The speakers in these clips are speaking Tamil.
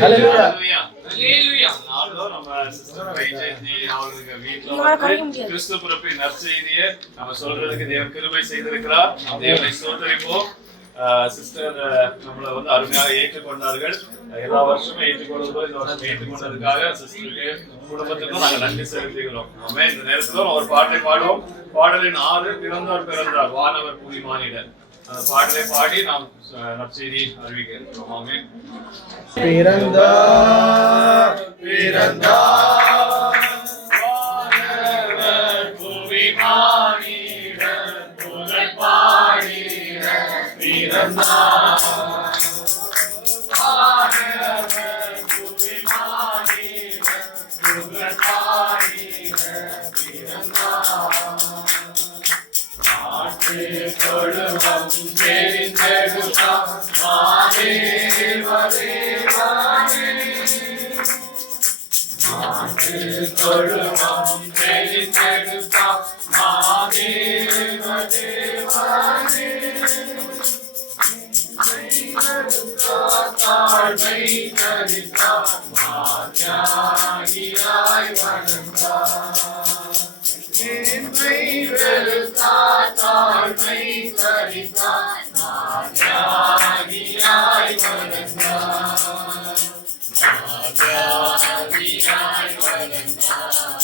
ஹalleluya ஹalleluya. நாளோ நம்ம சிஸ்டர் வைஜெயந்தி அவர்களுக்கு வீட்ல கிறிஸ்து பிறப்பின் நற்செய்தியை நம்ம சொல்றதுக்கு தேவன் கிருபை செய்திருக்கிறார். தேவனை ஸ்தோத்திரிப்போம். சிஸ்டர் நம்மளை வந்து அருமையாக ஏற்றுக்கொண்டார்கள். எல்லா வருஷமும் ஏற்றுக்கொள்வதோ இந்த வருஷம் ஏற்றுக்கொண்டதுக்காக சிஸ்டருக்கு குடும்பத்துக்கும் நாங்கள் நன்றி செலுத்துகிறோம். நம்ம இந்த நேரத்தில் ஒரு பாட்டை பாடுவோம். பாடலின் 6 பிறந்தார் வானவர் புலிமானிடர். அந்த பாடலை பாடி நாம் நற்செய்தி அறிவிக்க இருக்கிறோம். ஆமென். பிறந்தார் வானவர் புலிமானிடர் புகழ் பாடிட பிறந்தார் வானவர் புலிமானிடர் புகழ் பாடிட பிறந்தார். தொழுவம் தெரிந்தெடுத்தார் மாதேவதேவானே. தொழுவம் தெரிந்தெடுத்தார் மாதேவதேவானே. தாழ்மை தரித்தார் மாஞானியாய் வணங்கார். தாழ்மை தரித்தார் மாஞானியாய் வணங்கார். மாஞானியாய் வணங்கார்.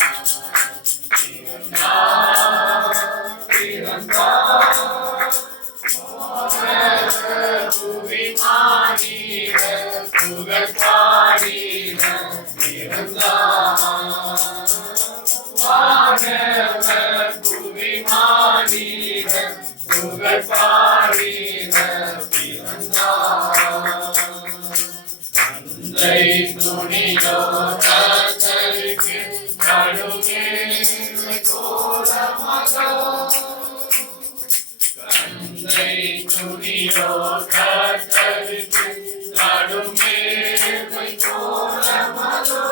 புவிமானிடர் புகழ் பாடிட பிறந்தார். வானவர் புவிமானிடர் புகழ் பாடிட பிறந்தார். தந்தை துணியோ கர்த்தருக்கு கடுமேன்மை கோல மகோ. தந்தை துணியோ கர்த்தருக்கு கடுமேன்மை கோல மகோ.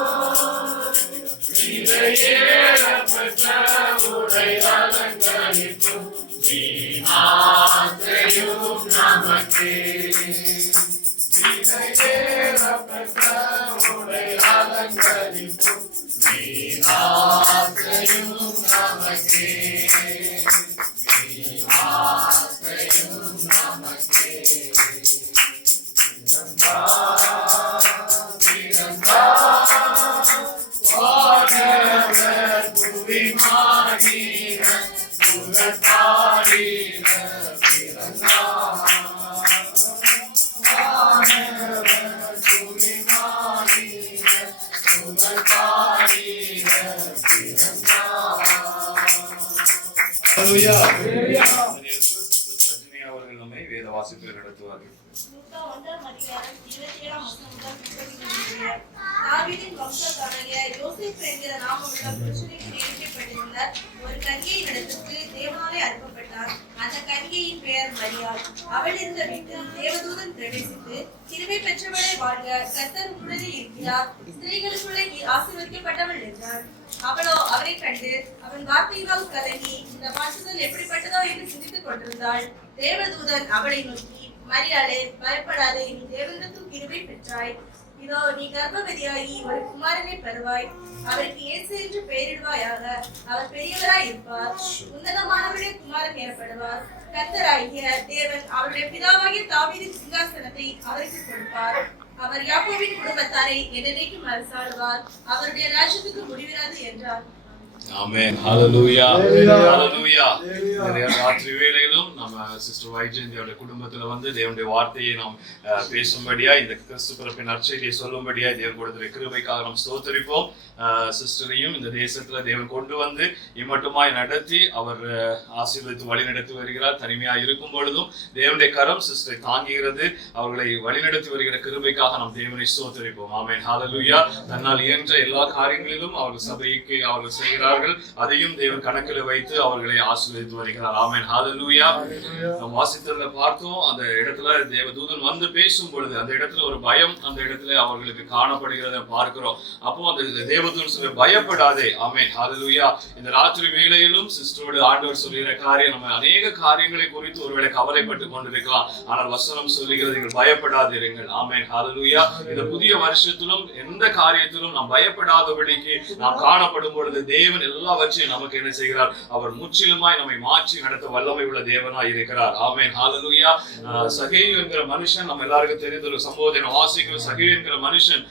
இதையேறப்பட்ட உடை அலங்கரிக்கும் வீணாத்தையும் நமக்கே. இதையேறப்பட்ட உடை அலங்கரிக்கும் வீணாத்தையும் நமக்கே. வீணாத்தையும் நமக்கே. வானவர் புவிமானிடர் புகழ் பாடிட பிறந்தார். வானவர் புவிமானிடர் புகழ் பாடிட பிறந்தார். ஹalleluya. சஜினி அவர்கள் நம்மை வேத வாசிப்பு நடத்துவார்கள். தாவீதின் வம்சத்தாராகிய யோசேப்பு என்கிற நாமமுள்ள புருஷனுக்கு நியமிக்கப்பட்டிருந்த ஒரு கன்னிகையினிடத்திற்கு தேவனாலே அனுப்பப்பட்டார். அந்த கன்னிகையின் பெயர் மரியாள். அவள் இருந்த வீட்டில் தேவதூதன் பிரவேசித்து, கிருபை பெற்றவளே வாழ்க, கர்த்தர் உடனே இருக்கிறார், ஸ்திரீகளுக்குள்ளே நீ ஆசீர்வதிக்கப்பட்டவள் என்றார். அவளோ அவரை கண்டு அவன் வார்த்தையினால் கலங்கி இந்த மாற்றுதல் எப்படிப்பட்டதோ என்று சிந்தித்துக் கொண்டிருந்தாள். தேவதூதன் அவளை நோக்கி, மரியாளே, பயப்படாதே, நீ தேவனிடத்தில் கிருபை பெற்றாய். இதோ நீ கர்ப்பவதியாகி ஒரு குமாரனை பெறுவாய். அவருக்கு இயேசு என்று பெயரிடுவாயாக. அவர் பெரியவராய் இருப்பார். உன்னதமானவருடைய குமாரன் எனப்படுவார். கர்த்தராகிய தேவன் அவருடைய பிதாவாகிய தாவீதின் சிங்காசனத்தை அவருக்கு கொடுப்பார். அவர் யாக்கோபின் குடும்பத்தாரை என்றென்றைக்கும் அரசாளுவார். அவருடைய ராஜ்யத்துக்கு முடிவிராது என்றார். ஆமென். ஹalleluya. ஹalleluya. இந்த ராத்திரி வேளையிலும் நம்ம சிஸ்டர் வைஜெயந்தியோட குடும்பத்துல வந்து தேவனுடைய வார்த்தையை நாம் பேசும்படியா, இந்த கிறிஸ்து பிறப்பின் நற்செய்தியை சொல்லும்படியா தேவன் கொடுத்த கிருபைக்காக நாம் ஸ்தோத்திரிப்போம். சிஸ்டரையும் இந்த தேசத்துல தேவன் கொண்டு வந்து இம்மட்டுமாய் நடத்தி அவர் ஆசீர்வதித்து வழி நடத்தி வருகிறார். தனிமையாக இருக்கும் பொழுதும் தேவனுடைய கரம் சிஸ்டரை தாங்குகிறது. அவர்களை வழிநடத்தி வருகிற கிருபைக்காக நாம் தேவனை ஸ்தோத்திரிப்போம். ஆமென். ஹalleluya. தன்னால் இயன்ற எல்லா காரியங்களிலும் அவர்கள் சபைக்கு அவர்கள் செய்கிறார்கள். செய்தார்கள், அதையும் தேவன் கணக்கில் வைத்து அவர்களை ஆசீர்வதித்து வருகிறார். ஆமென், ஹல்லேலூயா. நாம் வாசித்ததுல பார்த்தோம், அந்த இடத்துல தேவதூதன் வந்து பேசும் பொழுது அந்த இடத்துல ஒரு பயம் அந்த இடத்துல அவர்களுக்கு காணப்படுகிறத பார்க்கிறோம். அப்போ அந்த தேவதூதன் சொல்லி பயப்படாதே. ஆமென், ஹல்லேலூயா. இந்த ராத்திரி வேளையிலும் சிஸ்டரோடு ஆண்டவர் சொல்லுகிற காரியம், நம்ம அநேக காரியங்களை குறித்து ஒருவேளை கவலைப்பட்டு கொண்டிருக்கலாம், ஆனால் வசனம் சொல்லுகிறது நீங்கள் பயப்படாதிருங்கள். ஆமென், ஹல்லேலூயா. இந்த புதிய வருஷத்திலும் எந்த காரியத்திலும் நாம் பயப்படாதபடிக்கு நாம் காணப்படும் பொழுது தேவன் எல்லாவற்றையும் நமக்கு என்ன செய்கிறார்? அவர் முற்றிலுமாய் நம்மை மாற்றி நடத்த வல்லமை உள்ள தேவனாய் இருக்கிறார். ஆமென், ஹல்லேலூயா. சகேயு என்கிற மனுஷன், நம்ம எல்லாருக்கும் தெரிந்த ஒரு சம்பவத்தை நான் வாசிக்கிறோம். சகேயு என்கிற மனுஷன்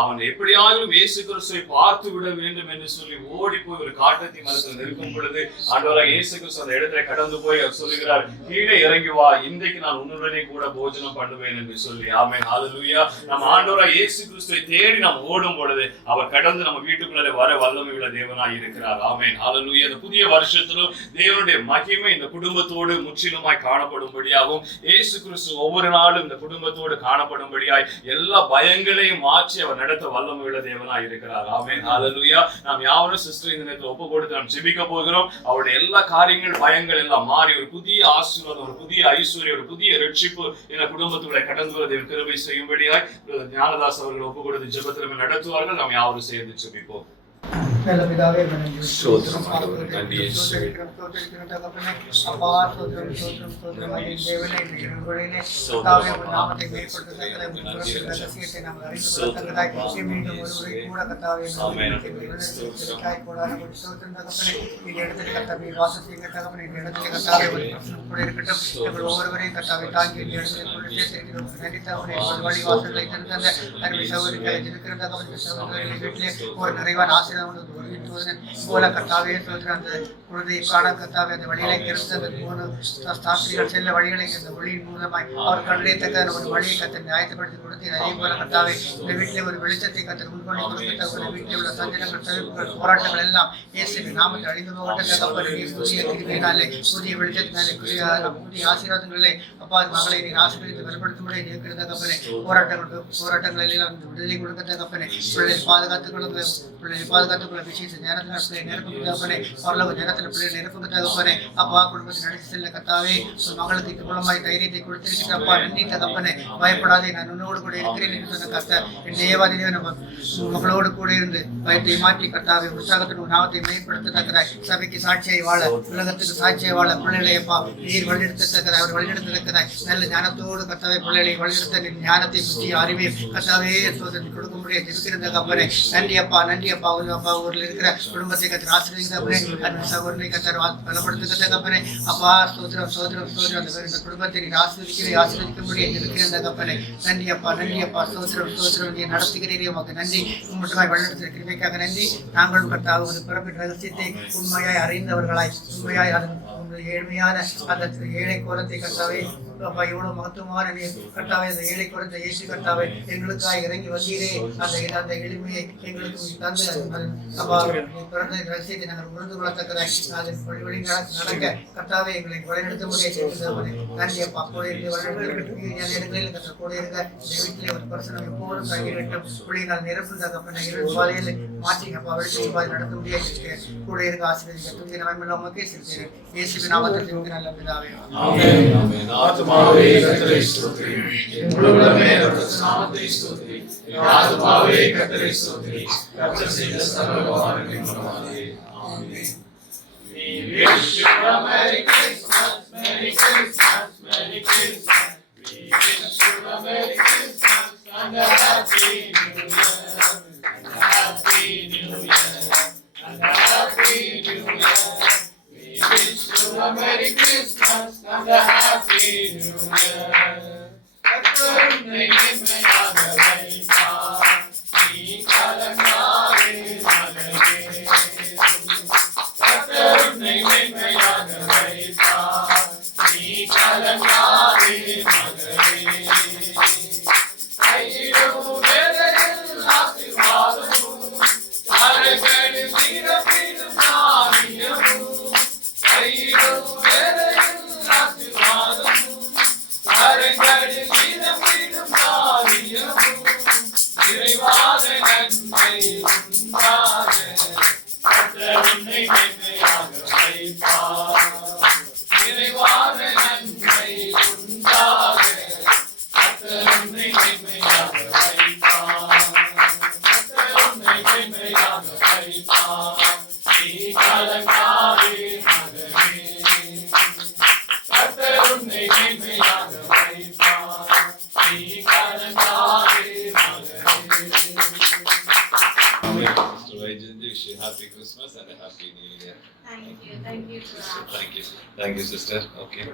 அவன் எப்படியாவது இயேசு கிறிஸ்துவை பார்த்து விட வேண்டும் என்று சொல்லி ஓடி போய் ஒரு காட்டத்தி மரத்தில் நிற்கும் பொழுது ஆண்டவராக இயேசு கிறிஸ்து அந்த இடத்தை கடந்து போய் அவர் சொல்லுகிறார், கீழே இறங்கி வா, இன்றைக்கு நான் உன்னுடனே கூட போஜனம் பண்ணுவேன் என்று சொல்லி. ஆமென், ஹல்லேலூயா. நம்ம ஆண்டவராக இயேசு கிறிஸ்துவை தேடி நாம் ஓடும் பொழுது அவர் கடந்து நம்ம வீட்டுக்குள்ளே வர வல்லமை உள்ள தேவனாய் இருக்கிறார். ஆமென், ஹல்லேலூயா. இந்த புதிய வருஷத்திலும் தேவனுடைய மகிமை இந்த குடும்பத்தோடு முற்றிலுமாய் காணப்படும்படியாகவும், இயேசு கிறிஸ்து ஒவ்வொரு நாளும் இந்த குடும்பத்தோடு காணப்படும்படியாய் எல்லா பயங்களையும் மாற்றி அவர் நடத்த வல்லமை உள்ள தேவனாய் இருக்கிறார். ஆமென், ஹல்லேலூயா. நாம் யாவரும் சிஸ்டர் இந்த நேரத்தில் ஒப்பு கொடுத்து நாம் ஜெபிக்க போகிறோம். அவருடைய எல்லா காரியங்கள் பயங்கள் எல்லாம் மாறி ஒரு புதிய ஆசீர்வாதம், ஒரு புதிய ஐஸ்வர்யம், ஒரு புதிய ரட்சிப்பு இந்த குடும்பத்துக்குள்ளே கடந்து வர தேவன் கிருபை செய்யும்படியாய் ஞானதாஸ் அவர்கள் ஒப்பு கொடுத்து ஜெபத்திலும் நடத்துவார்கள். நாம் யாவரும் சேர்ந்து ஜெபிப்போம். ஸ்தோத்திரம் ஆண்டவரே, நன்றி இயேசுவே. அப்பா ஸ்தோத்திரம் ஸ்தோத்திரம் ஸ்தோத்திரம் தேவனே, இந்த கர்த்தாவே உம்முடைய நாமத்தை மேற்படுத்துதற்காக உம்முடைய ரகசியத்தை நாங்கள் அறிந்துகொள்ளத்தக்கதாய் மீண்டும் ஒருவரை கூட கர்த்தாவே ஸ்தோத்திரம் போடாத ஒரு ஸ்தோத்திரம் தகப்பனே, இந்த இடத்தில் கர்த்தாவே வாசம் செய்யுங்க தகப்பனே, இந்த இடத்தில் கர்த்தாவே ஒரு பிரச்சனை கூட இருக்கட்டும், எங்கள் ஒவ்வொருவரையும் கர்த்தாவே தாங்கி இந்த இடத்தில் கொண்டு சேர்த்திருக்கிறோம். நன்றி தகப்பனே, எங்கள் வழி வாசல்களை திறந்த அருமை சகோதரிகளை இருக்கிற தகப்பனே, சகோதரிகளை வீட்டிலே ஒரு நிறைவான ஆசீர்வாதம் போல கர்த்தாவே ஸ்தோத்திரம். அந்த குழந்தையை காண கர்த்தாவே அந்த வழிகளை திறந்து அந்த மூணு சாஸ்திரிகள் செல்ல வழிகளை அந்த ஒளியின் மூலமாய் அவர் கண்டறியத்தக்க ஒரு வழியை கத்த நியாயப்படுத்தி கொடுத்து, அதே போல கர்த்தாவே இந்த வீட்டிலே ஒரு வெளிச்சத்தை கத்த முன்கொண்டு கொடுத்த ஒரு வீட்டில் உள்ள சஞ்சலங்கள், தவிர்ப்புகள், போராட்டங்கள் எல்லாம் இயேசுவின் நாமத்தில் அழிந்து போகட்டும் தகப்பனே. புதிய கிருபையினாலே, புதிய வெளிச்சத்தினாலே, புதிய ஆசீர்வாதங்களிலே அப்பா மகளை நீர் ஆசீர்வதித்து வெளிப்படுத்தும்படி இருக்கிற தகப்பனே. போராட்டங்கள் எல்லாம் விடுதலை கொடுக்க தகப்பனே. பிள்ளைகளை பாதுகாத்துக் கொள்ளுங்க, பிள்ளைகளை பாதுகாத்துக் கொள்ள விசேஷ நேரத்தில் பிள்ளை நிரப்புக்கு தகப்பனே, பரலோக நேரத்தில் பிள்ளை நிரப்புக்கு தகப்பனே. அப்பா குடும்பத்தை நடத்தி செல்ல கர்த்தாவே மகளுக்கு மூலமாய் தைரியத்தை கொடுத்திருக்கிற அப்பா நன்றி தகப்பனே. பயப்படாதே, நான் உன்னோடு கூட இருக்கிறேன் என்று சொன்ன கர்த்தர் என் தேவாதிதேவ மகளோடு கூட இருந்து பயத்தை மாற்றி கர்த்தாவே உற்சாகத்தின் நாமத்தை மேம்படுத்தத்தக்கிறாய். சபைக்கு சாட்சியை வாழ, உலகத்துக்கு சாட்சியை வாழ பிள்ளைகளை அப்பா நீர் வழிநடத்தத்தக்கிறாய், அவர் வழிநடத்திருக்கிறாய். நல்ல ஞானத்தோடு கர்த்தாவே பிள்ளைகளை வழிநடத்த ஞானத்தை புத்தி அறிவை கர்த்தாவே சோதனை கொடுக்கும்படியே ஜெபிக்கிற தகப்பனே. நன்றி அப்பா, நன்றி அப்பா. அப்பா ஊரில் இருக்கிற குடும்பத்தை கத்தர் ஆசீர்வதிக்கத்தக்கபடி, அந்த சகோதரனை கத்தர் பலப்படுத்தத்தக்கபடி அப்பா ஸ்தோத்திரம் ஸ்தோத்திரம் ஸ்தோத்திரம். அந்த குடும்பத்தை நீர் ஆசீர்வதிக்கும்படி இருக்கிற தகப்பனே. நன்றி அப்பா, நன்றி அப்பா. ஸ்தோத்திரம் ஸ்தோத்திரம். நீ நடத்துகிறீரே உமக்கு நன்றி. உண்மையாய் வழிநடத்துகிற கிருபைக்காக நன்றி. நாங்களும் கர்த்தாவே ஒரு பிறப்பின் ரகசியத்தை உண்மையாய் அறிந்தவர்களாய், உண்மையாய் ஏழ்மையான அந்த ஏழை கோலத்தை கர்த்தாவே அப்பா இவ்வளவு மகத்துவமான கர்த்தாவே அந்த ஏழை குறைந்த இயேசு கர்த்தாவே எங்களுக்காக இறங்கி வந்தீரே. அந்த எளிமையை எங்களுக்கு தந்து அப்பா பிறந்த ரகசியத்தை நாங்கள் உணர்ந்து கொள்ளத்தக்கதாய் அதன் வழி நடக்க கர்த்தாவே எங்களை வழிநடத்த முடியாது. நன்றி அப்பா. கூட இருந்து வழிநடத்தில் கற்ற கூட இருக்க இந்த வீட்டிலே ஒரு பரிசனம் எப்போதும் தங்கி வேண்டும். புள்ளியினால் நிரப்பு தகப்பன இரண்டு பாதையில் மாற்றி அப்பா வெளிச்ச பாதை நடத்த முடியாது. கூட இருக்க ஆசீர்வதிக்க துணிய நன்மையில உமக்கே செலுத்துகிறேன். இயேசுவின் நாமத்தில் நல்ல பிதாவே. ஆமென். ஆத்மாவே கர்த்தரை ஸ்தோத்திரி, முழு உள்ளமே கர்த்தர் நாமத்தை ஸ்தோத்திரி. ஆத்மாவே கர்த்தரை ஸ்தோத்திரி, கர்த்தர் செய்த சகல உபகாரங்களையும் மறவாதே. ஆமென். We wish you a Merry Christmas, Merry Christmas, Merry Christmas. We wish you a Merry Christmas and a Happy New Year, and a Happy New Year, and a Happy New Year. We wish you a Merry Christmas and a Happy New Year. கர்த்தருன்னை மேன்மையாக வைப்பார், நீ கலங்காதே மகளே. கர்த்தருன்னை மேன்மையாக வைப்பார், நீ கலங்காதே மகளே. கையிடும் வேளையில் ஆசீர்வாதமும், அலைகளில் நிரப்பிடும் காரியமும். கையிடும் வேளையில் ஆசீர்வாதமும், அலைகளில் நிரப்பிடும் காரியமும். நிறைவான நன்மை உண்டாக கர்த்தர் உன்னை வைப்பார். நீ கலங்காதே மகனே, கர்த்தர் உன்னை மேன்மையாக வைப்பார். நீ கலங்காதே மகனே. Sister Vaijayanti, wish you happy Christmas and a happy New Year. Thank you. Thank you, sir. Thank you, sister. Okay.